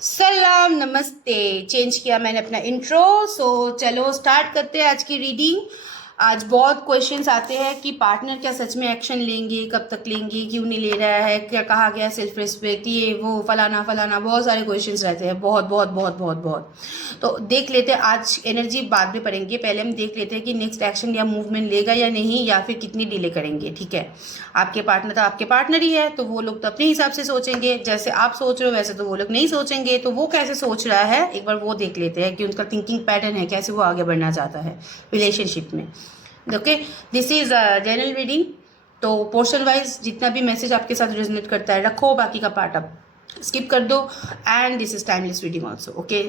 सलाम नमस्ते। चेंज किया मैंने अपना इंट्रो। चलो स्टार्ट करते हैं आज की रीडिंग। आज बहुत क्वेश्चंस आते हैं कि पार्टनर क्या सच में एक्शन लेंगे, कब तक लेंगे, क्यों नहीं ले रहा है, क्या कहा गया, सेल्फ रिस्पेक्ट, ये वो फलाना फलाना, बहुत सारे क्वेश्चंस रहते हैं। बहुत बहुत बहुत बहुत बहुत तो देख लेते हैं। आज एनर्जी बाद में पढ़ेंगे, पहले हम देख लेते हैं कि नेक्स्ट एक्शन या मूवमेंट लेगा या नहीं, या फिर कितनी डिले करेंगे। ठीक है, आपके पार्टनर तो आपके पार्टनर ही है, तो वो लोग तो अपने हिसाब से सोचेंगे। जैसे आप सोच रहे हो वैसे तो वो लोग नहीं सोचेंगे। तो वो कैसे सोच रहा है एक बार वो देख लेते हैं कि उनका थिंकिंग पैटर्न है, कैसे वो आगे बढ़ना चाहता है रिलेशनशिप में। Okay, this is general reading. तो पोर्शन वाइज जितना भी मैसेज आपके साथ रेजोनेट करता है रखो, बाकी का पार्ट आप स्किप कर दो। And this is timeless reading also. Okay,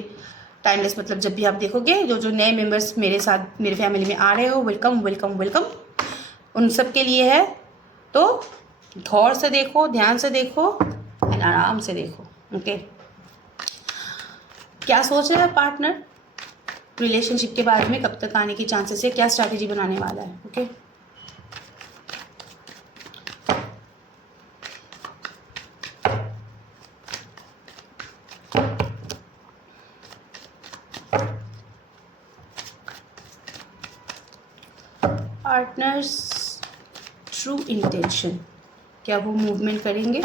timeless मतलब जब भी आप देखोगे, जो जो नए मेंबर्स मेरे साथ मेरे फैमिली में आ रहे हो, वेलकम वेलकम वेलकम, उन सब के लिए है। तो गौर से देखो, ध्यान से देखो एंड आराम से देखो। ओके, क्या सोच रहा है पार्टनर रिलेशनशिप के बारे में, कब तक आने की चांसेस है, क्या स्ट्रैटेजी बनाने वाला है। ओके, पार्टनर्स ट्रू इंटेंशन, क्या वो मूवमेंट करेंगे?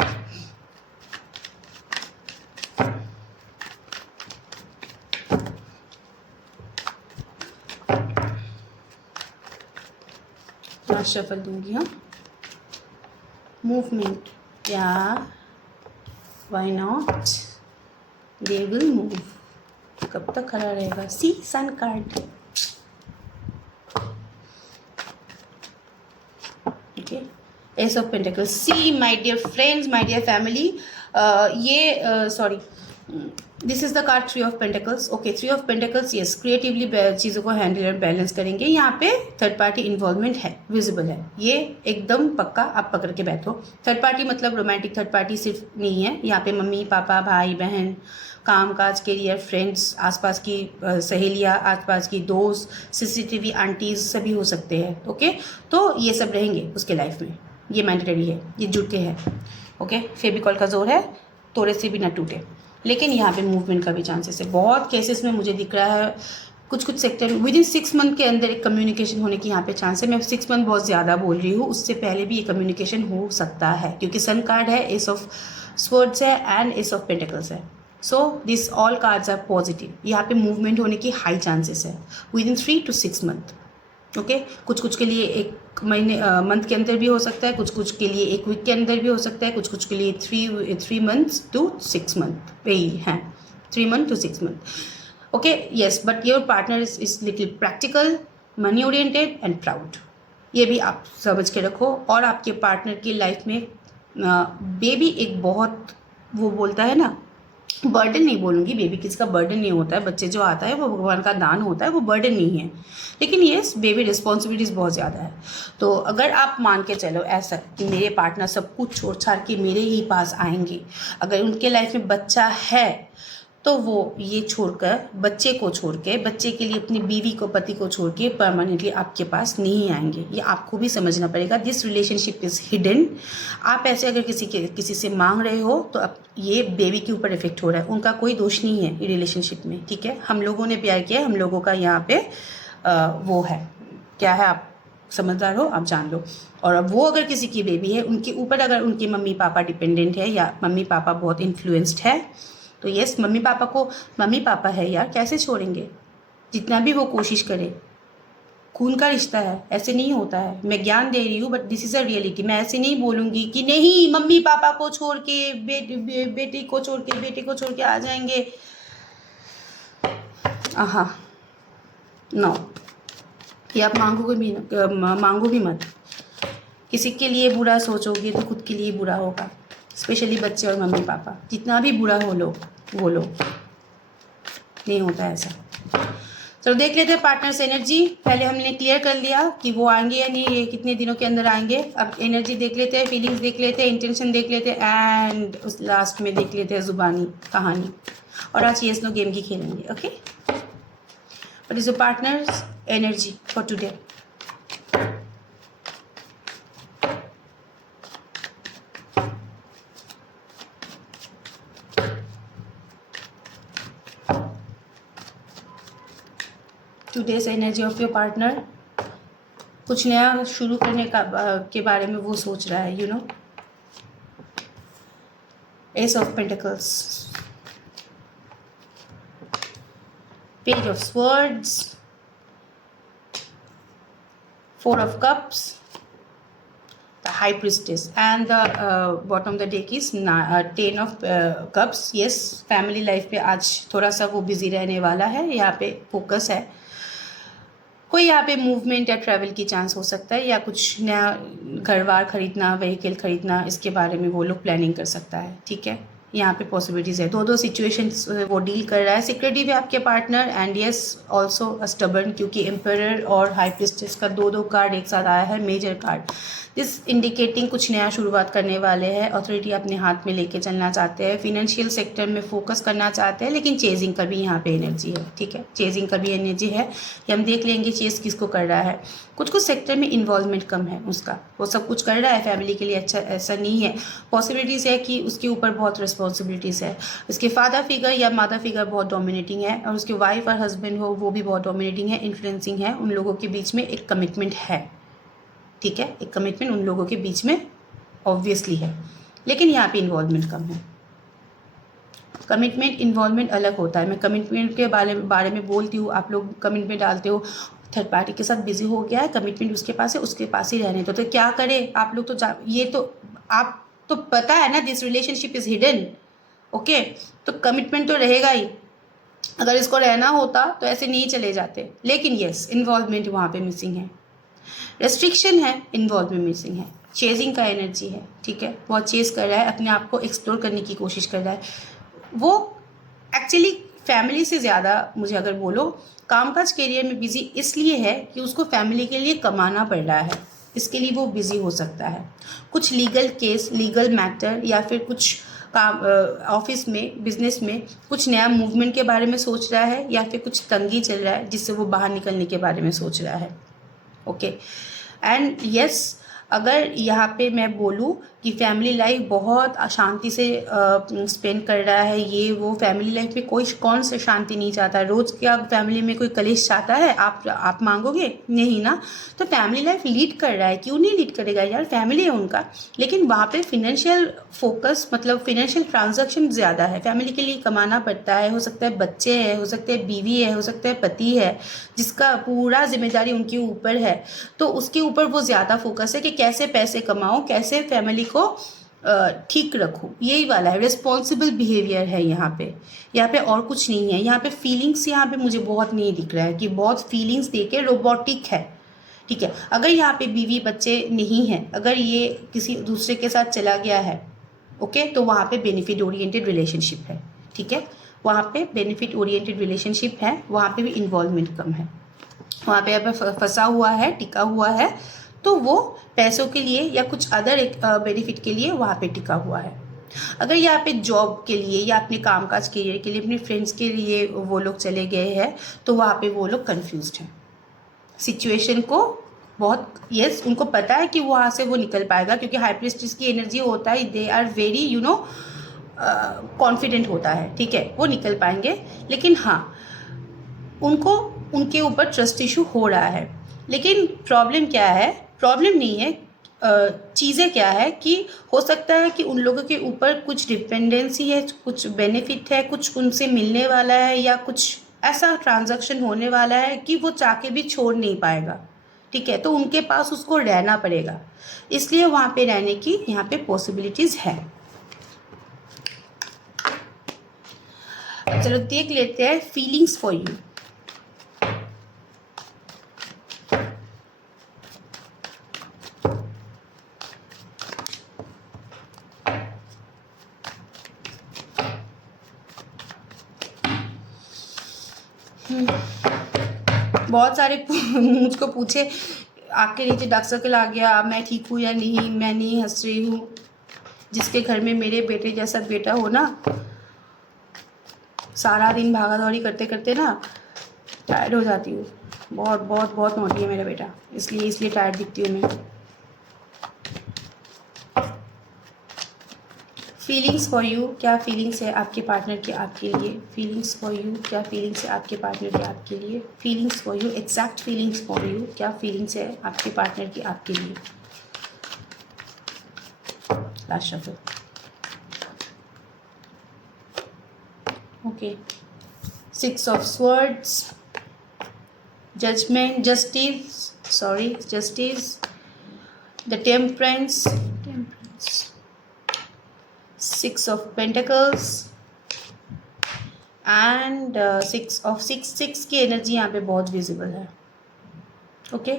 मैं शफल दूंगी। हाँ, मूवमेंट, या why not, they will move. कब तक खड़ा रहेगा? See sun card. Okay, ace of pentacles. See my dear friends, my dear family, ये sorry, this is the card three of pentacles. Okay, three of pentacles, yes, creatively चीज़ों को handle और balance करेंगे। यहाँ पे थर्ड पार्टी इन्वॉल्वमेंट है, visible है, ये एकदम पक्का आप पकड़ के बैठो। थर्ड पार्टी मतलब रोमांटिक थर्ड पार्टी सिर्फ नहीं है यहाँ पे, मम्मी पापा भाई बहन, काम काज, करियर, फ्रेंड्स, आसपास की सहेलियाँ, आसपास की दोस्त, सीसीटीवी आंटीज, सभी हो सकते हैं। ओके, तो ये सब रहेंगे उसके लाइफ में, ये मैंडेटरी है, ये जुड़ते हैं। ओके, फेविकॉल का जोर है, तोड़े से भी ना टूटे। लेकिन यहाँ पे मूवमेंट का भी चांसेस है। बहुत केसेस में मुझे दिख रहा है कुछ कुछ सेक्टर में विद इन 6 मंथ के अंदर एक कम्युनिकेशन होने की यहाँ पे चांस है। मैं 6 मंथ बहुत ज़्यादा बोल रही हूँ, उससे पहले भी ये कम्युनिकेशन हो सकता है, क्योंकि सन कार्ड है, एस ऑफ स्वर्ड्स है एंड एस ऑफ पेंटिकल्स है। So this all cards are positive. यहाँ पे मूवमेंट होने की हाई चांसेस है within 3 to 6 month. Okay, कुछ कुछ के लिए एक महीने मंथ के अंदर भी हो सकता है, कुछ कुछ के लिए एक वीक के अंदर भी हो सकता है, कुछ कुछ के लिए 3 months to 6 month वही है, 3 month to 6 month। Okay, yes, but your partner is little practical, money oriented and proud. ये भी आप समझ के रखो। और आपके पार्टनर की लाइफ में बेबी एक बहुत, वो बोलता है ना, बर्डन नहीं बोलूँगी, बेबी किसी का बर्डन नहीं होता है, बच्चे जो आता है वो भगवान का दान होता है, वो बर्डन नहीं है। लेकिन येस, बेबी रिस्पॉन्सिबिलिटीज़ बहुत ज़्यादा है। तो अगर आप मान के चलो ऐसा कि मेरे पार्टनर सब कुछ छोड़ छाड़ के मेरे ही पास आएंगे, अगर उनके लाइफ में बच्चा है, तो वो ये छोड़कर, बच्चे को छोड़ के, बच्चे के लिए अपनी बीवी को, पति को छोड़ के परमानेंटली आपके पास नहीं आएंगे। ये आपको भी समझना पड़ेगा। This relationship is hidden. आप ऐसे अगर किसी से मांग रहे हो तो अब ये बेबी के ऊपर इफेक्ट हो रहा है, उनका कोई दोष नहीं है रिलेशनशिप में। ठीक है, हम लोगों ने प्यार किया, हम लोगों का यहाँ पे वो है, क्या है, आप समझदार हो, आप जान लो। और अब वो अगर किसी की बेबी है, उनके ऊपर अगर उनके मम्मी पापा डिपेंडेंट है या मम्मी पापा बहुत इन्फ्लुएंस्ड है, तो यस, मम्मी पापा को, मम्मी पापा है यार, कैसे छोड़ेंगे, जितना भी वो कोशिश करे। खून का रिश्ता है, ऐसे नहीं होता है। मैं ज्ञान दे रही हूँ but this is a reality. मैं ऐसे नहीं बोलूँगी कि नहीं मम्मी पापा को छोड़ के बेटी को छोड़ के, बेटे को छोड़ के आ जाएंगे। हाँ, नो, ये आप मांगोगे भी मांगो भी मत। किसी के लिए बुरा सोचोगे तो खुद के लिए बुरा होगा, स्पेशली बच्चे और मम्मी पापा, जितना भी बुरा हो लो वो लो, नहीं होता ऐसा। चलो देख लेते हैं पार्टनर्स एनर्जी। पहले हमने क्लियर कर लिया कि वो आएंगे या नहीं, ये कितने दिनों के अंदर आएंगे। अब एनर्जी देख लेते हैं, फीलिंग्स देख लेते हैं, इंटेंशन देख लेते हैं, एंड उस लास्ट में देख लेते हैं जुबानी कहानी। और आज ये नो गेम की खेलेंगे। Okay, what is your partners energy for today? Today's energy of your partner, कुछ नया शुरू करने का के बारे में वो सोच रहा है, you know. S of pentacles, page of swords, four of cups, the high priestess, and the bottom of the deck is 10 of cups. yes, family life पे आज थोड़ा सा वो बिजी रहने वाला है, यहाँ पे फोकस है, कोई यहाँ पे मूवमेंट या ट्रैवल की चांस हो सकता है, या कुछ नया घर बार खरीदना, व्हीकल खरीदना, इसके बारे में वो लोग प्लानिंग कर सकता है, ठीक है। यहाँ पे पॉसिबिलिटीज़ है, दो सिचुएशंस वो डील कर रहा है, सिक्रेटिव है आपके partner, and yes also stubborn, क्योंकि एम्परर और हाई प्रिस्टेस का दो कार्ड एक साथ आया है, मेजर कार्ड, दिस इंडिकेटिंग कुछ नया शुरुआत करने वाले हैं, अथॉरिटी अपने हाथ में लेके चलना चाहते हैं, फिनेंशियल सेक्टर में फोकस करना चाहते हैं, लेकिन चेजिंग का भी यहाँ पे एनर्जी है, ठीक है, चेजिंग का भी एनर्जी है, ये हम देख लेंगे चेज किसको कर रहा है। कुछ सेक्टर में इन्वॉल्वमेंट कम है उसका, वो सब कुछ कर रहा है फैमिली के लिए, अच्छा ऐसा नहीं है, पॉसिबिलिटीज़ है कि उसके ऊपर बहुत रिस्पॉन्सिबिलिटीज़ है, उसके फादर फिगर या मदर फिगर बहुत डोमिनेटिंग है, और उसके वाइफ और हस्बैंड हो वो भी बहुत डोमिनेटिंग है, इन्फ्लुएंसिंग है, उन लोगों के बीच में एक कमिटमेंट है, ठीक है, एक कमिटमेंट उन लोगों के बीच में ऑब्वियसली है, लेकिन यहाँ पे इन्वॉल्वमेंट कम है। कमिटमेंट इन्वॉल्वमेंट अलग होता है, मैं कमिटमेंट के बारे में बोलती हूँ, आप लोग कमिटमेंट डालते हो, थर्ड पार्टी के साथ बिजी हो गया है, कमिटमेंट उसके पास है, उसके पास ही रहने दो, तो क्या करें आप लोग, तो ये तो आप तो पता है ना, this relationship is hidden, okay, तो कमिटमेंट तो रहेगा ही, अगर इसको रहना होता तो ऐसे नहीं चले जाते, लेकिन यस इन्वॉल्वमेंट वहाँ पे मिसिंग है, रेस्ट्रिक्शन है, इन्वॉल्वमेंट मिसिंग है, चेजिंग का एनर्जी है, ठीक है, बहुत चेज कर रहा है, अपने आप को एक्सप्लोर करने की कोशिश कर रहा है, वो एक्चुअली फैमिली से ज़्यादा मुझे अगर बोलो कामकाज करियर में बिजी इसलिए है कि उसको फैमिली के लिए कमाना पड़ रहा है, इसके लिए वो बिजी हो सकता है, कुछ लीगल केस, लीगल मैटर, या फिर कुछ काम ऑफिस में, बिजनेस में कुछ नया मूवमेंट के बारे में सोच रहा है, या फिर कुछ तंगी चल रहा है जिससे वो बाहर निकलने के बारे में सोच रहा है, ओके। एंड यस, अगर यहाँ पे मैं बोलूँ कि फैमिली लाइफ बहुत अशांति से स्पेंड कर रहा है, ये वो फैमिली लाइफ में कोई कौन से शांति नहीं चाहता, रोज़ क्या फैमिली में कोई कलेश चाहता है, आप मांगोगे नहीं ना, तो फैमिली लाइफ लीड कर रहा है, क्यों नहीं लीड करेगा यार, फैमिली है उनका, लेकिन वहाँ पे फिनेंशियल फोकस, मतलब फिनेंशियल ट्रांजैक्शन ज़्यादा है, फैमिली के लिए कमाना पड़ता है, हो सकता है बच्चे हैं, हो सकते हैं बीवी है, हो सकता है पति है, जिसका पूरा जिम्मेदारी उनके ऊपर है, तो उसके ऊपर वो ज़्यादा फोकस है कि कैसे पैसे कमाऊँ, कैसे फैमिली को ठीक रखूँ, यही वाला है, रिस्पॉन्सिबल बिहेवियर है यहाँ पे और कुछ नहीं है। यहाँ पे फीलिंग्स यहाँ पे मुझे बहुत नहीं दिख रहा है कि बहुत फीलिंग्स देके रोबोटिक है, ठीक है। अगर यहाँ पे बीवी बच्चे नहीं है, अगर ये किसी दूसरे के साथ चला गया है, ओके, तो वहाँ पे बेनिफिट ओरिएंटेड रिलेशनशिप है, ठीक है, वहाँ पे बेनिफिट ओरिएंटेड रिलेशनशिप है, वहाँ पे भी इन्वॉल्वमेंट कम है, वहाँ पे फंसा हुआ है, टिका हुआ है, तो वो पैसों के लिए या कुछ अदर एक बेनिफिट के लिए वहाँ पे टिका हुआ है। अगर यहाँ पे जॉब के लिए या अपने कामकाज करियर के लिए, अपने फ्रेंड्स के लिए वो लोग चले गए हैं, तो वहाँ पे वो लोग कंफ्यूज्ड हैं सिचुएशन को बहुत, यस उनको पता है कि वहाँ से वो निकल पाएगा, क्योंकि हाई प्रीस्टेस की एनर्जी होता है, they are very you know confident होता है, ठीक है, वो निकल पाएंगे, लेकिन हाँ उनको उनके ऊपर ट्रस्ट इशू हो रहा है। लेकिन प्रॉब्लम क्या है, प्रॉब्लम नहीं है, चीज़ें क्या है कि हो सकता है कि उन लोगों के ऊपर कुछ डिपेंडेंसी है, कुछ बेनिफिट है, कुछ उनसे मिलने वाला है, या कुछ ऐसा ट्रांजैक्शन होने वाला है कि वो चाह के भी छोड़ नहीं पाएगा, ठीक है, तो उनके पास उसको रहना पड़ेगा, इसलिए वहाँ पे रहने की यहाँ पे पॉसिबिलिटीज़ है। चलो देख लेते हैं फीलिंग्स फॉर यू। बहुत सारे मुझको पूछे आँख के नीचे डार्क सर्कल आ गया, मैं ठीक हूँ या नहीं, मैं नहीं हंस रही हूँ, जिसके घर में मेरे बेटे जैसा बेटा हो ना, सारा दिन भागा दौड़ी करते करते ना टायर्ड हो जाती हूँ, बहुत बहुत बहुत नोटी है मेरा बेटा, इसलिए टायर्ड दिखती हूँ मैं। फीलिंग्स फॉर यू, क्या फीलिंग्स है आपके पार्टनर की आपके लिए? फीलिंग्स फॉर यू, क्या फीलिंग्स है आपके पार्टनर की आपके लिए? Feelings for you, exact feelings for you, क्या फीलिंग्स है आपके पार्टनर की आपके लिए? Last shuffle. Okay, 6 of swords, judgement, justice, the temperance, 6 of pentacles and 6 की एनर्जी यहाँ पे बहुत विजिबल है। ओके,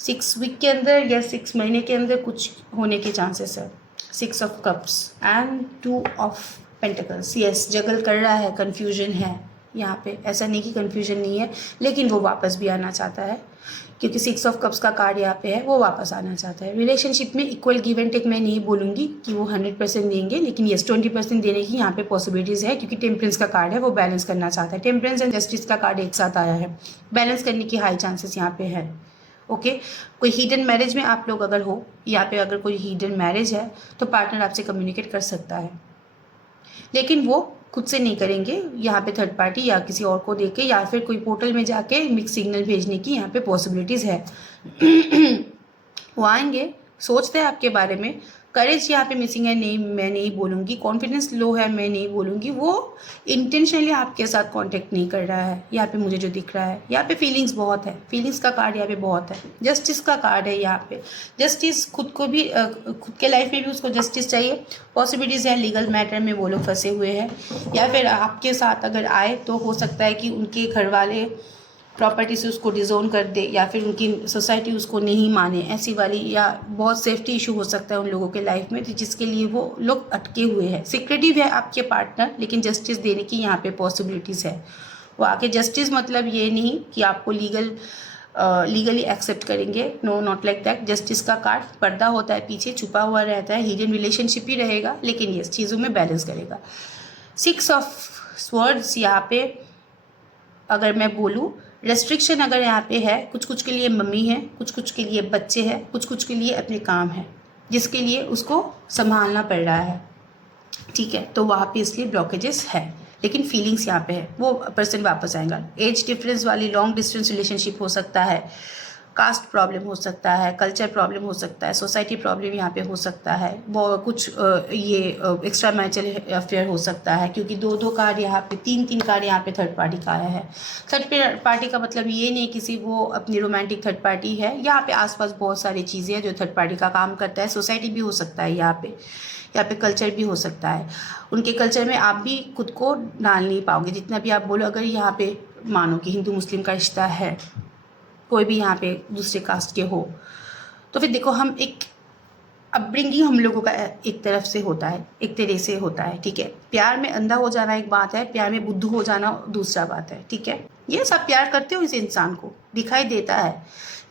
6 वीक के अंदर या 6 महीने के अंदर कुछ होने के चांसेस है। 6 of cups and 2 of pentacles. Yes, juggle कर रहा है, कन्फ्यूजन है यहाँ पे, ऐसा नहीं कि कन्फ्यूजन नहीं है, लेकिन वो वापस भी आना चाहता है, क्योंकि 6 ऑफ कप्स का कार्ड यहाँ पे है, वो वापस आना चाहता है। रिलेशनशिप में इक्वल गिव एंड टेक मैं नहीं बोलूँगी कि वो 100% देंगे, लेकिन यस 20% देने की यहाँ पे पॉसिबिलिटीज़ है, क्योंकि टेम्परेंस का कार्ड है, वो बैलेंस करना चाहता है। टेम्परेंस एंड जस्टिस का कार्ड एक साथ आया है, बैलेंस करने की हाई चांसेस यहाँ पे है। ओके, कोई हिडन मैरिज में आप लोग अगर हो, यहाँ पे अगर कोई हिडन मैरिज है तो पार्टनर आपसे कम्युनिकेट कर सकता है, लेकिन वो खुद से नहीं करेंगे, यहाँ पे थर्ड पार्टी या किसी और को देके या फिर कोई पोर्टल में जाके मिक्स सिग्नल भेजने की यहाँ पे पॉसिबिलिटीज़ है। वो आएंगे, सोचते हैं आपके बारे में। करेज यहाँ पे मिसिंग है, नहीं मैं नहीं बोलूँगी। कॉन्फिडेंस लो है, मैं नहीं बोलूँगी। वो इंटेंशनली आपके साथ कांटेक्ट नहीं कर रहा है यहाँ पे, मुझे जो दिख रहा है। यहाँ पे फीलिंग्स बहुत है, फीलिंग्स का कार्ड यहाँ पे बहुत है। जस्टिस का कार्ड है यहाँ पे, जस्टिस खुद को भी खुद के लाइफ में भी उसको जस्टिस चाहिए। पॉसिबिलिटीज़ है लीगल मैटर में वो लोग फंसे हुए हैं, या फिर आपके साथ अगर आए तो हो सकता है कि उनके घर वाले प्रॉपर्टी से उसको डिजोन कर दे, या फिर उनकी सोसाइटी उसको नहीं माने, ऐसी वाली, या बहुत सेफ्टी इशू हो सकता है उन लोगों के लाइफ में, तो जिसके लिए वो लोग अटके हुए हैं। सिक्रेटिव है आपके पार्टनर, लेकिन जस्टिस देने की यहाँ पे पॉसिबिलिटीज़ है। वो आके जस्टिस मतलब ये नहीं कि आपको लीगली एक्सेप्ट करेंगे, no not like that. Justice का कार्ड पर्दा होता है, पीछे छुपा हुआ रहता है, हिडन रिलेशनशिप ही रहेगा, लेकिन ये चीज़ों में बैलेंस करेगा। 6 ऑफ स्वर्ड्स यहाँ पे अगर मैं बोलूँ, रेस्ट्रिक्शन अगर यहाँ पे है, कुछ कुछ के लिए मम्मी है, कुछ कुछ के लिए बच्चे हैं, कुछ कुछ के लिए अपने काम है, जिसके लिए उसको संभालना पड़ रहा है, ठीक है। तो वहाँ पे इसलिए ब्लॉकेजेस है, लेकिन फीलिंग्स यहाँ पे है, वो पर्सन वापस आएगा। एज डिफरेंस वाली लॉन्ग डिस्टेंस रिलेशनशिप हो सकता है, कास्ट प्रॉब्लम हो सकता है, कल्चर प्रॉब्लम हो सकता है, सोसाइटी प्रॉब्लम यहाँ पे हो सकता है, वो कुछ ये एक्स्ट्रा मैरिटल अफेयर हो सकता है, क्योंकि 2 कार्ड यहाँ पे, 3 कार्ड यहाँ पे थर्ड पार्टी का आया है। थर्ड पार्टी का मतलब ये नहीं किसी वो अपनी रोमांटिक थर्ड पार्टी है, यहाँ पे आसपास बहुत सारी चीज़ें हैं जो थर्ड पार्टी का काम करता है। सोसाइटी भी हो सकता है यहाँ पे कल्चर भी हो सकता है। उनके कल्चर में आप भी खुद को डाल नहीं पाओगे, जितना भी आप बोलो। अगर यहाँ पे मानो कि हिंदू मुस्लिम का रिश्ता है, कोई भी यहाँ पे दूसरे कास्ट के हो, तो फिर देखो, हम एक अपब्रिंगिंग हम लोगों का एक तरफ से होता है, एक तरह से होता है, ठीक है। प्यार में अंधा हो जाना एक बात है, प्यार में बुद्धू हो जाना दूसरा बात है, ठीक है। ये सब प्यार करते हो इस इंसान को, दिखाई देता है,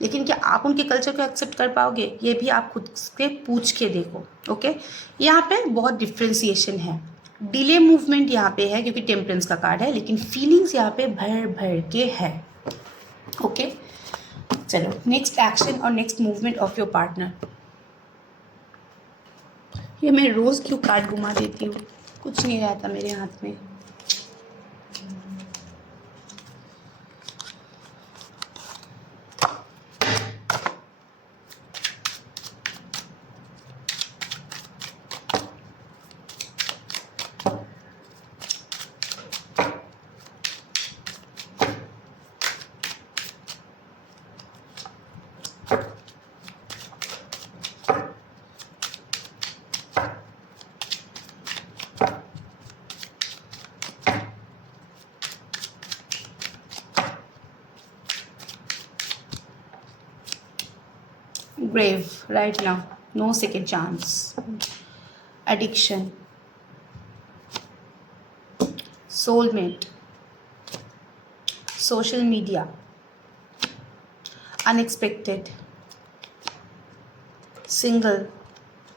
लेकिन क्या आप उनके कल्चर को एक्सेप्ट कर पाओगे, ये भी आप खुद से पूछ के देखो। ओके, यहाँ पे बहुत डिफ्रेंसिएशन है, डिले मूवमेंट यहाँ पे है, क्योंकि टेम्परेंस का कार्ड है, लेकिन फीलिंग्स यहाँ पे भर भर के है। ओके, चलो नेक्स्ट एक्शन और next movement of your partner. ये मैं रोज़ क्यों कार्ड घुमा देती हूँ, कुछ नहीं रहता मेरे हाथ में। Grave right now, no second chance. Addiction, soulmate, social media, unexpected, single,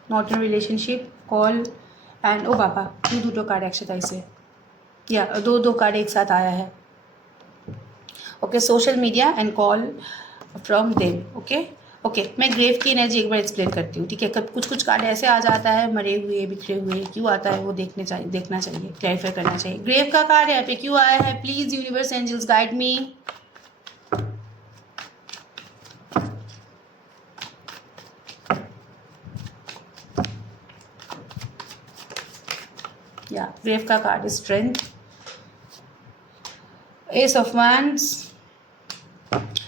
not in a relationship, call and oh बाबा, ये 2 कार्ड एकसाथ आइसे, या 2 कार्ड एक साथ आया है। Okay, social media and call from them. Okay, okay मैं ग्रेव की एनर्जी एक बार एक्सप्लेन करती हूँ, ठीक है। कब कुछ कुछ कार्ड ऐसे आ जाता है मरे हुए बिखरे हुए, क्यों आता है वो देखना चाहिए, क्लैरिफाई करना चाहिए। ग्रेव का कार्ड यहाँ पे क्यों आया है, please universe angels guide me. या ग्रेव का card strength, ace of wands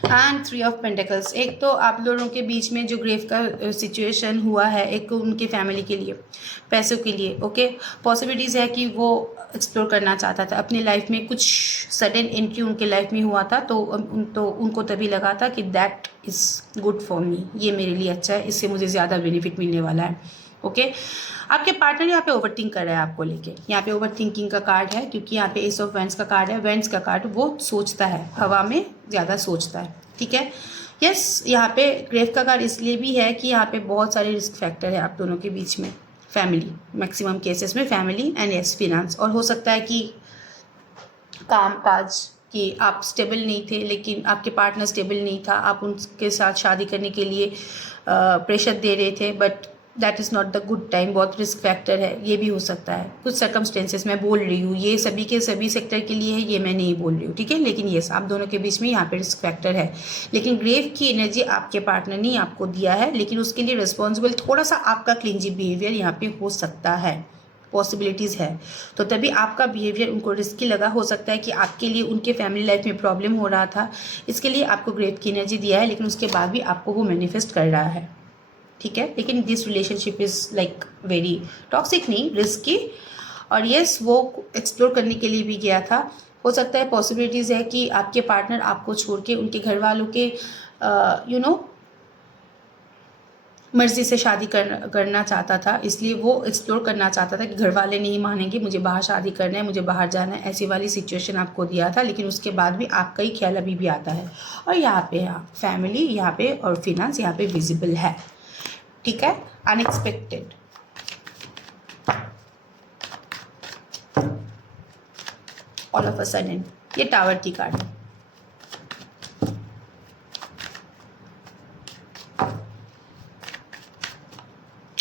and 3 of pentacles. एक तो आप लोगों के बीच में जो ग्रेव का सिचुएशन हुआ है, एक उनके फैमिली के लिए, पैसों के लिए, ओके। पॉसिबिलिटीज़ है कि वो एक्सप्लोर करना चाहता था अपनी लाइफ में, कुछ सडन एंट्री उनके लाइफ में हुआ था, तो उनको तभी लगा था कि that is good for me, ये मेरे लिए अच्छा है, इससे मुझे ज़्यादा बेनिफिट मिलने वाला है, ओके। आपके पार्टनर यहाँ पे ओवरथिंक कर रहा है आपको लेके, यहाँ पे ओवर थिंकिंग का कार्ड है, क्योंकि यहाँ पे एस ऑफ वेंस का कार्ड है। वेंस का कार्ड वो सोचता है, हवा में ज़्यादा सोचता है, ठीक है। यस यहाँ पे ग्रेव का कार्ड इसलिए भी है कि यहाँ पे बहुत सारे रिस्क फैक्टर है आप दोनों के बीच में, फैमिली, मैक्सिमम केसेस में फैमिली एंड यस फिनांस। और हो सकता है कि काम काज कि आप स्टेबल नहीं थे, लेकिन आपके पार्टनर स्टेबल नहीं था, आप उनके साथ शादी करने के लिए प्रेशर दे रहे थे, but that is not the good time, बहुत रिस्क फैक्टर है, ये भी हो सकता है। कुछ सर्कमस्टेंसेस मैं बोल रही हूँ, ये सभी के सभी सेक्टर के लिए है, ये मैं नहीं बोल रही हूँ, ठीक है। लेकिन येस आप दोनों के बीच में यहाँ पे रिस्क फैक्टर है, लेकिन ग्रेव की एनर्जी आपके पार्टनर ने आपको दिया है, लेकिन उसके लिए रिस्पॉन्सिबल थोड़ा सा आपका क्लिंजी बिहेवियर यहाँ पे हो सकता है, पॉसिबिलिटीज़ है। तो तभी आपका बिहेवियर उनको रिस्की लगा, हो सकता है कि आपके लिए उनके फैमिली लाइफ में प्रॉब्लम हो रहा था, इसके लिए आपको ग्रेव की एनर्जी दिया है, लेकिन उसके बाद भी आपको वो मैनिफेस्ट कर रहा है, ठीक है। लेकिन this relationship is like very toxic, नहीं रिस्की, और यस वो एक्सप्लोर करने के लिए भी गया था। हो सकता है पॉसिबिलिटीज़ है कि आपके पार्टनर आपको छोड़ के उनके घर वालों के मर्ज़ी से शादी करना चाहता था, इसलिए वो एक्सप्लोर करना चाहता था कि घर वाले नहीं मानेंगे, मुझे बाहर शादी करना है, मुझे बाहर जाना है, ऐसी वाली सिचुएशन आपको दिया था। लेकिन उसके बाद भी आपका ही ख्याल अभी भी आता है, और यहाँ पे फैमिली यहाँ पे और फिनांस यहाँ पे विजिबल है, ठीक है। Unexpected, all of a sudden, ये टावर की कार्ड है।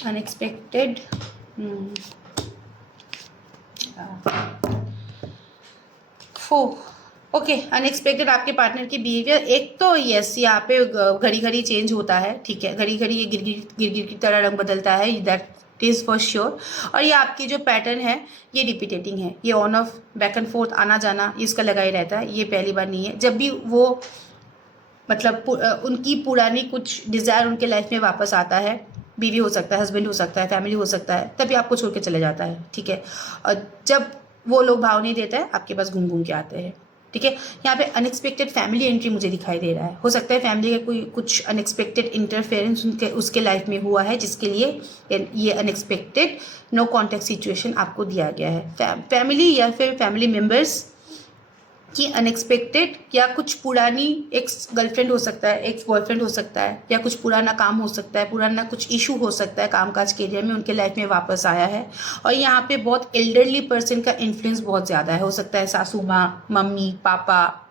अनएक्सपेक्टेड, ओके अनएक्सपेक्टेड आपके पार्टनर की बिहेवियर। एक तो यस यहाँ पे घड़ी घड़ी चेंज होता है, ठीक है, घड़ी घड़ी ये गिर की तरह रंग बदलता है, दैट इज़ फॉर श्योर। और ये आपकी जो पैटर्न है ये रिपीटेटिंग है, ये on off back and fourth आना जाना इसका लगा ही रहता है, ये पहली बार नहीं है। जब भी वो मतलब उनकी पुरानी कुछ डिज़ायर उनके लाइफ में वापस आता है, बीवी हो सकता है, हस्बैंड हो सकता है, फैमिली हो सकता है, तभी आपको छोड़ के चले जाता है, ठीक है। और जब वो लोग भाव नहीं देते हैं, आपके पास घूम घूम के आते हैं, ठीक है। यहाँ पे अनएक्सपेक्टेड फैमिली एंट्री मुझे दिखाई दे रहा है, हो सकता है फैमिली का कोई कुछ अनएक्सपेक्टेड इंटरफेरेंस उसके लाइफ में हुआ है, जिसके लिए ये अनएक्सपेक्टेड नो कॉन्टैक्ट सिचुएशन आपको दिया गया है। फैमिली या फिर फैमिली मेम्बर्स कि अनएक्सपेक्टेड, या कुछ पुरानी एक्स गर्लफ्रेंड हो सकता है, एक्स बॉयफ्रेंड हो सकता है, या कुछ पुराना काम हो सकता है, पुराना कुछ इशू हो सकता है कामकाज के एरिया में, उनके लाइफ में वापस आया है। और यहाँ पे बहुत एल्डरली पर्सन का इन्फ्लुएंस बहुत ज़्यादा है, हो सकता है सासू माँ, मम्मी, पापा,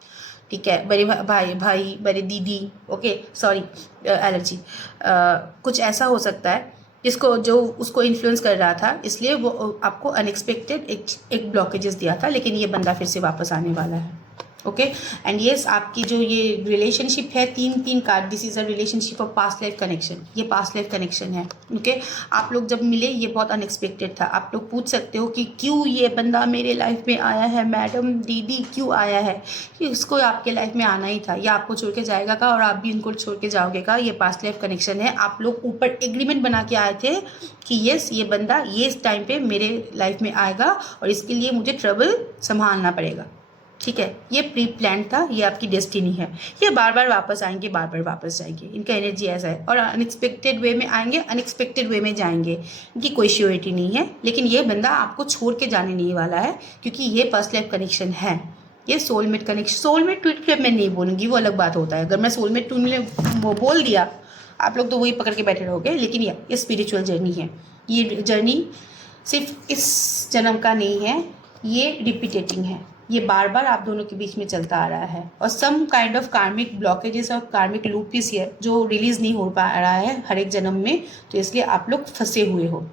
ठीक है, बड़े भाई, बड़े दीदी, ओके सॉरी एलर्जी, कुछ ऐसा हो सकता है जिसको जो उसको इन्फ्लुएंस कर रहा था, इसलिए वो आपको अनएक्सपेक्टेड एक ब्लॉकेजेस दिया था। लेकिन ये बंदा फिर से वापस आने वाला है, ओके। एंड येस आपकी जो ये रिलेशनशिप है, तीन card, this is a relationship of past life connection, ये पास्ट लाइफ कनेक्शन है, ओके। आप लोग जब मिले ये बहुत अनएक्सपेक्टेड था। आप लोग पूछ सकते हो कि क्यों ये बंदा मेरे लाइफ में आया है, मैडम दीदी क्यों आया है, कि इसको आपके लाइफ में आना ही था, या आपको छोड़ के जाएगा का, और आप भी इनको छोड़ के जाओगे का, ये पास्ट लाइफ कनेक्शन है। आप लोग ऊपर एग्रीमेंट बना के आए थे कि येस ये बंदा ये इस टाइम पे मेरे लाइफ में आएगा, और इसके लिए मुझे ट्रबल संभालना पड़ेगा, ठीक है। ये प्री प्लान था, ये आपकी डेस्टिनी है। ये बार बार वापस आएंगे, बार बार वापस जाएंगे, इनका एनर्जी ऐसा है। और अनएक्सपेक्टेड वे में आएंगे, अनएक्सपेक्टेड वे में जाएंगे, इनकी कोई श्योरिटी नहीं है। लेकिन ये बंदा आपको छोड़ के जाने नहीं वाला है, क्योंकि ये फर्स्ट लाइफ कनेक्शन है, ये सोलमेट कनेक्शन। सोलमेट ट्विट के मैं नहीं बोलूँगी, वो अलग बात होता है। अगर मैं सोलमेट ट्विट बोल दिया आप लोग तो वही पकड़ के बैठे रहोगे। लेकिन ये स्पिरिचुअल जर्नी है, ये जर्नी सिर्फ इस जन्म का नहीं है, ये रिपीटेटिंग है, ये बार बार आप दोनों के बीच में चलता आ रहा है, और some kind of karmic blockages और कार्मिक लूप इज हियर जो रिलीज नहीं हो पा रहा है हर एक जन्म में, तो इसलिए आप लोग फंसे हुए हो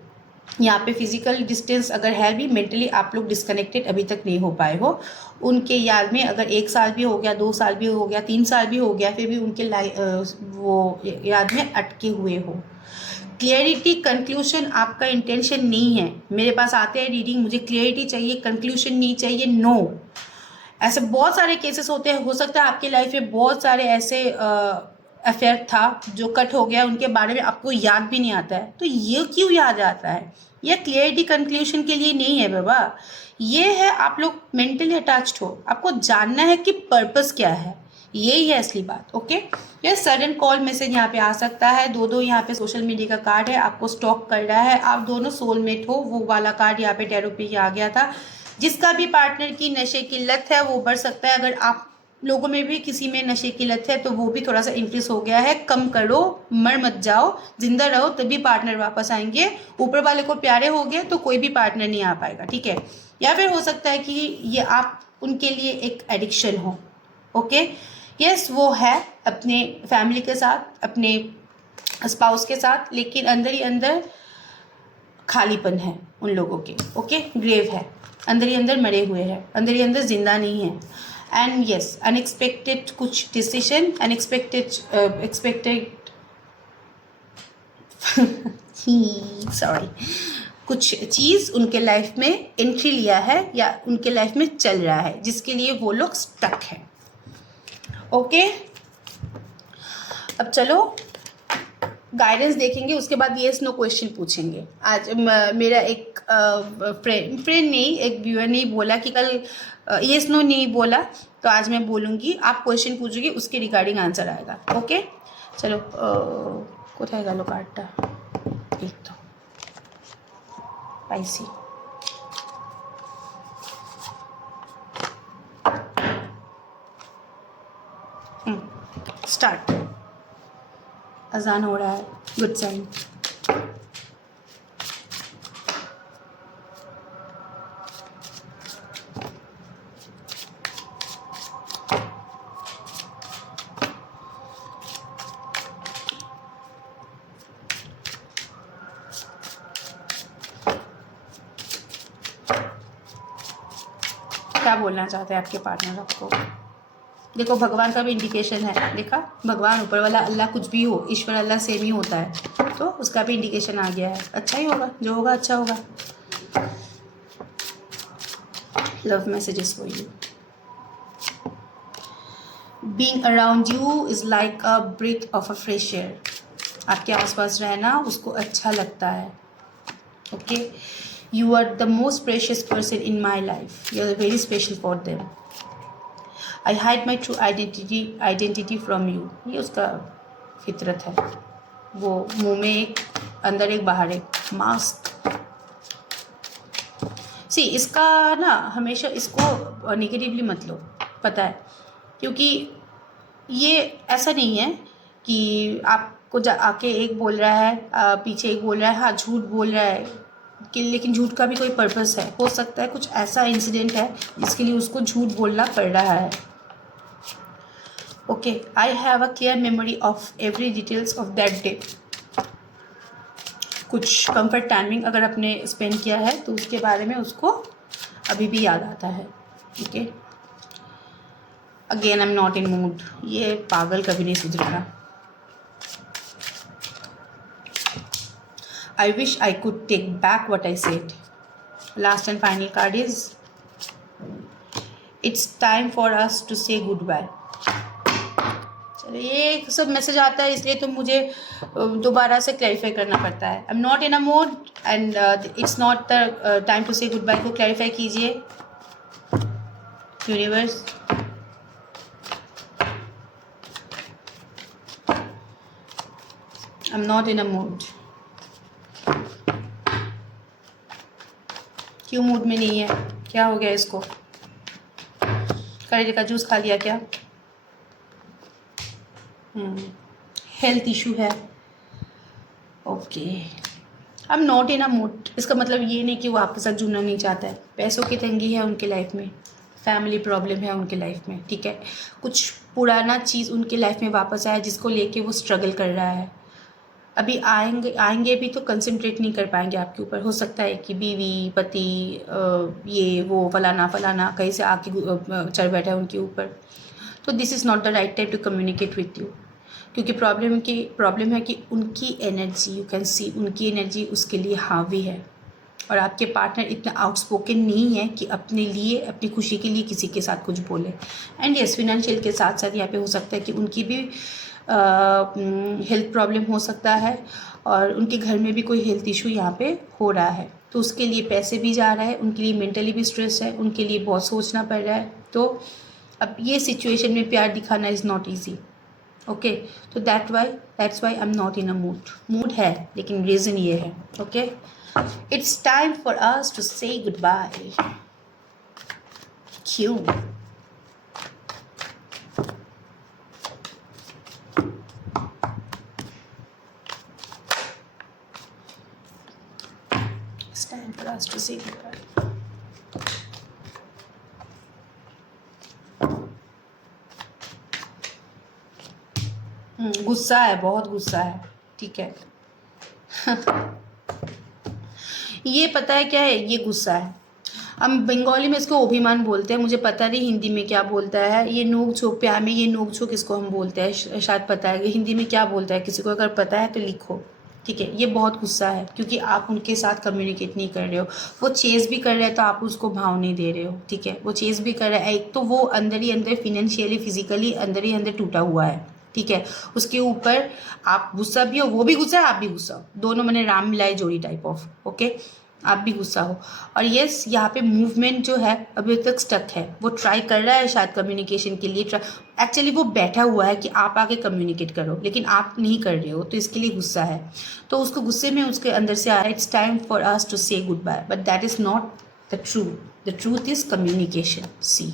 यहाँ पे। फिजिकल डिस्टेंस अगर है भी, मेंटली आप लोग डिस्कनेक्टेड अभी तक नहीं हो पाए हो उनके याद में। अगर 1 साल भी हो गया, 2 साल भी हो गया, 3 साल भी हो गया, फिर भी उनके वो याद में अटके हुए हो। क्लियरिटी, कंक्लूशन आपका इंटेंशन नहीं है। मेरे पास आते हैं रीडिंग, मुझे क्लियरिटी चाहिए, कंक्लूशन नहीं चाहिए, नो। ऐसे बहुत सारे केसेस होते हैं, हो सकता है आपकी लाइफ में बहुत सारे ऐसे अफेयर था जो कट हो गया, उनके बारे में आपको याद भी नहीं आता है, तो ये क्यों याद आता है? ये क्लियरिटी कंक्लूशन के लिए नहीं है बाबा, ये है आप लोग मेंटली अटैच्ड हो, आपको जानना है कि पर्पस क्या है, यही है असली बात। ओके, ये सडन कॉल मैसेज यहाँ पे आ सकता है। दो यहाँ पे सोशल मीडिया का कार्ड है, आपको स्टॉक कर रहा है, आप दोनों सोलमेट हो, वो वाला कार्ड यहाँ पे टैरो पे आ गया था। जिसका भी पार्टनर की नशे की लत है वो बढ़ सकता है, अगर आप लोगों में भी किसी में नशे की लत है तो वो भी थोड़ा सा इंक्रीज हो गया है। कम करो, मर मत जाओ, जिंदा रहो, तभी पार्टनर वापस आएंगे। ऊपर वाले को प्यारे हो गए तो कोई भी पार्टनर नहीं आ पाएगा, ठीक है। या फिर हो सकता है कि ये आप उनके लिए एक एडिक्शन हो। ओके, यस, वो है अपने फैमिली के साथ, अपने स्पाउस के साथ, लेकिन अंदर ही अंदर खालीपन है उन लोगों के। ओके, ग्रेव है, अंदर ही अंदर मरे हुए हैं, अंदर ही अंदर जिंदा नहीं है। एंड यस, अनएक्सपेक्टेड कुछ डिसीजन, एक्सपेक्टेड सॉरी, कुछ चीज़ उनके लाइफ में एंट्री लिया है या उनके लाइफ में चल रहा है जिसके लिए वो लोग स्टक है। ओके, अब चलो गाइडेंस देखेंगे, उसके बाद येस नो क्वेश्चन पूछेंगे। आज मेरा एक फ्रेंड नहीं, एक व्यूअर ने बोला कि कल येस नो नहीं बोला, तो आज मैं बोलूँगी, आप क्वेश्चन पूछोगे, उसके रिगार्डिंग आंसर आएगा। ओके, चलो कोথায় গেল কার্ডটা, এই তো পাইছি। स्टार्ट, अजान हो रहा है, गुड साइन। क्या बोलना चाहते हैं आपके पार्टनर आपको? देखो, भगवान का भी इंडिकेशन है, देखा, भगवान ऊपर वाला अल्लाह कुछ भी हो, ईश्वर अल्लाह सेम ही होता है, तो उसका भी इंडिकेशन आ गया है। अच्छा ही होगा, जो होगा अच्छा होगा। Love messages for you. Being around you is like a breath of a fresh air. आपके आसपास रहना उसको अच्छा लगता है। Okay, you are the most precious person in my life, you are very special for them. I hide my true identity from you, ये उसका फितरत है, वो मुंह में एक, अंदर एक, बाहर एक, मास्क। सी, इसका ना हमेशा इसको नेगेटिवली मत लो, पता है, क्योंकि ये ऐसा नहीं है कि आपको आके एक बोल रहा है, पीछे एक बोल रहा है, हाँ झूठ बोल रहा है कि, लेकिन झूठ का भी कोई पर्पस है। हो सकता है कुछ ऐसा इंसिडेंट है जिसके लिए उसको झूठ बोलना पड़ रहा है। Okay, I have a clear memory of every details of that day. कुछ कंफर्ट टाइमिंग अगर आपने स्पेंड किया है तो उसके बारे में उसको अभी भी याद आता है। Okay, again I am not in mood, ये पागल कभी नहीं सुधरेगा। I wish I could take back what I said. Last and final card is it's time for us to say good bye. ये सब मैसेज आता है इसलिए तो मुझे दोबारा से क्लैरिफाई करना पड़ता है। I am not in a mood and it's not the time to say good bye को क्लैरिफाई कीजिए universe. I am not in a mood. क्यों मूड में नहीं है? क्या हो गया इसको? करेले का जूस खा लिया क्या? हेल्थ इशू है। Okay, I am not in a mood, इसका मतलब ये नहीं कि वो आपके साथ जुड़ना नहीं चाहता है। पैसों की तंगी है उनके लाइफ में, फैमिली प्रॉब्लम है उनके लाइफ में, ठीक है। कुछ पुराना चीज़ उनके लाइफ में वापस आया जिसको लेके वो स्ट्रगल कर रहा है। अभी आएंगे भी तो कंसंट्रेट नहीं कर पाएंगे आपके ऊपर। हो सकता है कि बीवी, पति, ये वो फलाना फलाना कहीं से आके चढ़ बैठा है उनके ऊपर। तो this is not the right time to communicate with you, क्योंकि प्रॉब्लम है कि उनकी एनर्जी, यू कैन सी, उनकी एनर्जी उसके लिए हावी है। और आपके पार्टनर इतना आउटस्पोकन नहीं है कि अपने लिए, अपनी खुशी के लिए किसी के साथ कुछ बोले। एंड यस, फिनेंशियल के साथ साथ यहाँ पे हो सकता है कि उनकी भी हेल्थ प्रॉब्लम हो सकता है, और उनके घर में भी कोई हेल्थ इशू यहाँ पे हो रहा है। तो उसके लिए पैसे भी जा रहा है, उनके लिए मेंटली भी स्ट्रेस है, उनके लिए बहुत सोचना पड़ रहा है। तो अब ये सिचुएशन में प्यार दिखाना इज़ नॉट ईजी। ओके, तो that's why I am not in a mood है, लेकिन रीज़न ये है। Okay, it's time for us to say good bye. क्यों? It's time for us to say goodbye. गुस्सा है, बहुत गुस्सा है, ठीक है। ये पता है क्या है, ये गुस्सा है। हम बंगाली में इसको अभिमान बोलते हैं, मुझे पता नहीं हिंदी में क्या बोलता है। ये नोक झोंक, प्यार में ये नोक झोंक इसको हम बोलते हैं, शायद पता है कि हिंदी में क्या बोलता है। किसी को अगर पता है तो लिखो, ठीक है। ये बहुत गुस्सा है क्योंकि आप उनके साथ कम्युनिकेट नहीं कर रहे हो। वो चेज़ भी कर रहे हैं तो आप उसको भाव नहीं दे रहे हो, ठीक है। वो चेज़ भी कर रहा है, एक तो वो अंदर ही अंदर फिनेंशियली, फिजिकली अंदर ही अंदर टूटा हुआ है, ठीक है। उसके ऊपर आप गुस्सा भी हो, वो भी गुस्सा है, आप भी गुस्सा हो, दोनों मैंने राम मिलाई जोड़ी टाइप ऑफ। ओके, आप भी गुस्सा हो। और यस, यहाँ पे मूवमेंट जो है अभी तक स्टक है। वो ट्राई कर रहा है शायद कम्युनिकेशन के लिए, एक्चुअली वो बैठा हुआ है कि आप आके कम्युनिकेट करो, लेकिन आप नहीं कर रहे हो, तो इसके लिए गुस्सा है। तो उसको गुस्से में उसके अंदर से आ रहा है, it's time for us to say good bye, but that is not the truth is communication. See,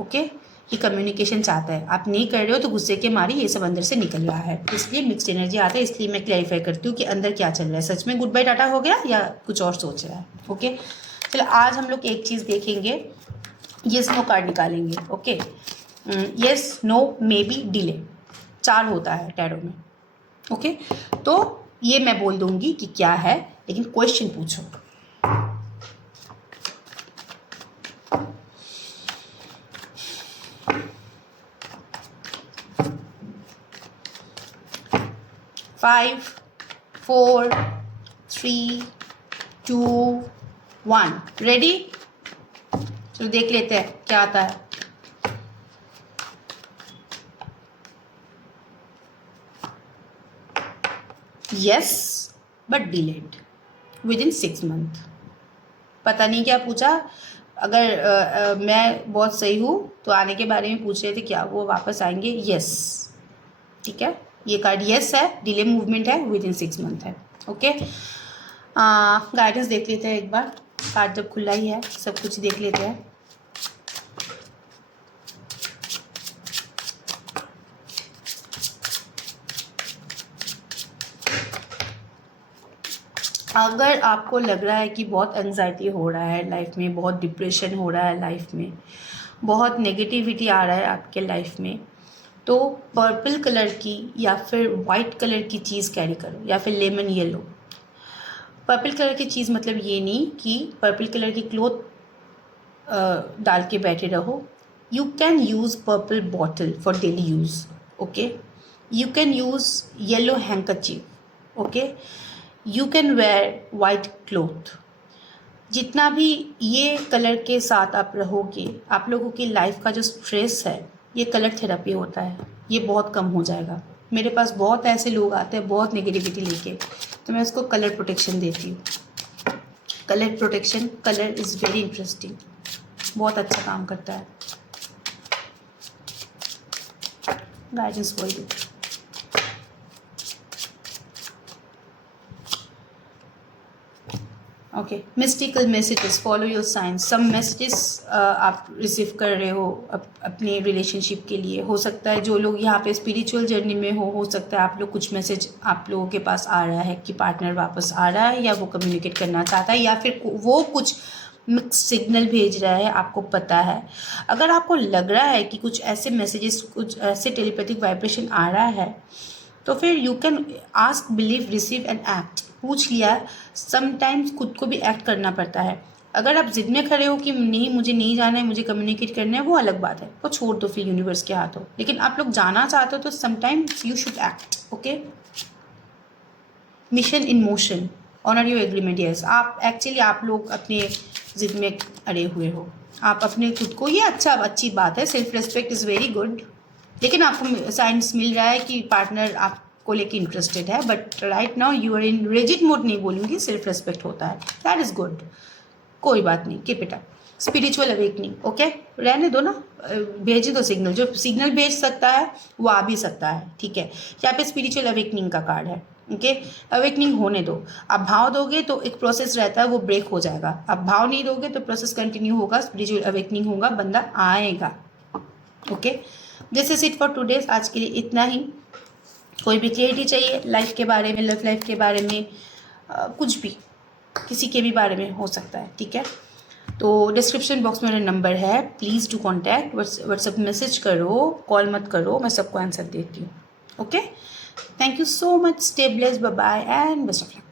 okay, ये कम्युनिकेशन चाहता है, आप नहीं कर रहे हो, तो गुस्से के मारे ये सब अंदर से निकल रहा है, इसलिए मिक्स्ड एनर्जी आता है। इसलिए मैं क्लैरिफाई करती हूँ कि अंदर क्या चल रहा है, सच में गुड बाय टाटा हो गया या कुछ और सोच रहा है। ओके, चलो आज हम लोग एक चीज़ देखेंगे, येस नो कार्ड निकालेंगे। Okay, yes no maybe delay 4 होता है टैरो में। ओके, तो ये मैं बोल दूंगी कि क्या है, लेकिन क्वेश्चन पूछो। Five, 4, 3, 2, 1, ready? चलो देख लेते हैं क्या आता है। Yes but delayed with in 6 month. पता नहीं क्या पूछा। अगर मैं बहुत सही हूँ तो आने के बारे में पूछ रहे थे, क्या वो वापस आएंगे? यस, ठीक है। ये कार्ड यस है, डिले मूवमेंट है, विद इन 6 मंथ है। ओके, गाइडेंस देख लेते हैं एक बार। कार्ड जब खुला ही है सब कुछ देख लेते हैं। अगर आपको लग रहा है कि बहुत एंजाइटी हो रहा है लाइफ में, बहुत डिप्रेशन हो रहा है लाइफ में, बहुत नेगेटिविटी आ रहा है आपके लाइफ में, तो पर्पल कलर की या फिर वाइट कलर की चीज़ कैरी करो, या फिर लेमन येलो। पर्पल कलर की चीज़ मतलब ये नहीं कि पर्पल कलर की क्लोथ डाल के बैठे रहो। You can use purple bottle for daily use. Okay, you can use yellow handkerchief. Okay, you can wear white cloth. जितना भी ये कलर के साथ आप रहोगे, आप लोगों की लाइफ का जो स्ट्रेस है, ये कलर थेरेपी होता है, ये बहुत कम हो जाएगा। मेरे पास बहुत ऐसे लोग आते हैं बहुत नेगेटिविटी लेके, तो मैं उसको कलर प्रोटेक्शन देती हूँ। Colour protection, colour is very interesting, बहुत अच्छा काम करता है। Guidance for you. Okay, mystical messages, follow your science. Some messages आप रिसीव कर रहे हो अपने रिलेशनशिप के लिए। हो सकता है जो लोग यहाँ पे स्पिरिचुअल जर्नी में हो सकता है आप लोग कुछ मैसेज आप लोगों के पास आ रहा है कि पार्टनर वापस आ रहा है, या वो कम्युनिकेट करना चाहता है, या फिर वो कुछ मिक्स सिग्नल भेज रहा है, आपको पता है। अगर आपको लग रहा है कि कुछ ऐसे मैसेजेस, कुछ ऐसे टेलीपैथिक वाइब्रेशन आ रहा है, तो फिर you can ask, believe, receive and act. पूछ लिया, समटाइम्स खुद को भी एक्ट करना पड़ता है। अगर आप जिद में खड़े हो कि नहीं, मुझे नहीं जाना है, मुझे कम्युनिकेट करना है, वो अलग बात है, वो छोड़ दो फिर यूनिवर्स के हाथों। लेकिन आप लोग जाना चाहते हो तो sometimes you should act. Okay, mission in motion, honour your agreement. Yes, आप एक्चुअली आप लोग अपने जिद में अड़े हुए हो, आप अपने खुद को, ये अच्छी बात है, self respect is very good. लेकिन आपको साइंस मिल रहा है कि पार्टनर आपको लेके इंटरेस्टेड है, but right now you are in rigid mode नहीं बोलूँगी, सेल्फ रेस्पेक्ट होता है, दैट इज़ गुड। कोई बात नहीं, keep it up. Spiritual awakening, okay, रहने दो ना, भेज दो सिग्नल। जो सिग्नल भेज सकता है वो आ भी सकता है, ठीक है। यहाँ पे स्पिरिचुअल अवेकनिंग का कार्ड है, ओके। अवेकनिंग होने दो। आप भाव दोगे तो एक प्रोसेस रहता है, वो ब्रेक हो जाएगा। आप भाव नहीं दोगे तो प्रोसेस कंटिन्यू होगा, स्पिरिचुअल अवेकनिंग होगा, बंदा आएगा, okay. This is it for today. आज के लिए इतना ही। कोई भी क्लियरिटी चाहिए लाइफ के बारे में, लव लाइफ के बारे में, कुछ भी, किसी के भी बारे में हो सकता है, ठीक है। तो डिस्क्रिप्शन बॉक्स में मेरा नंबर है, please to contact, WhatsApp message करो, कॉल मत करो, मैं सबको आंसर देती हूँ, okay. Thank you so much, stay blessed, bye bye and best of luck.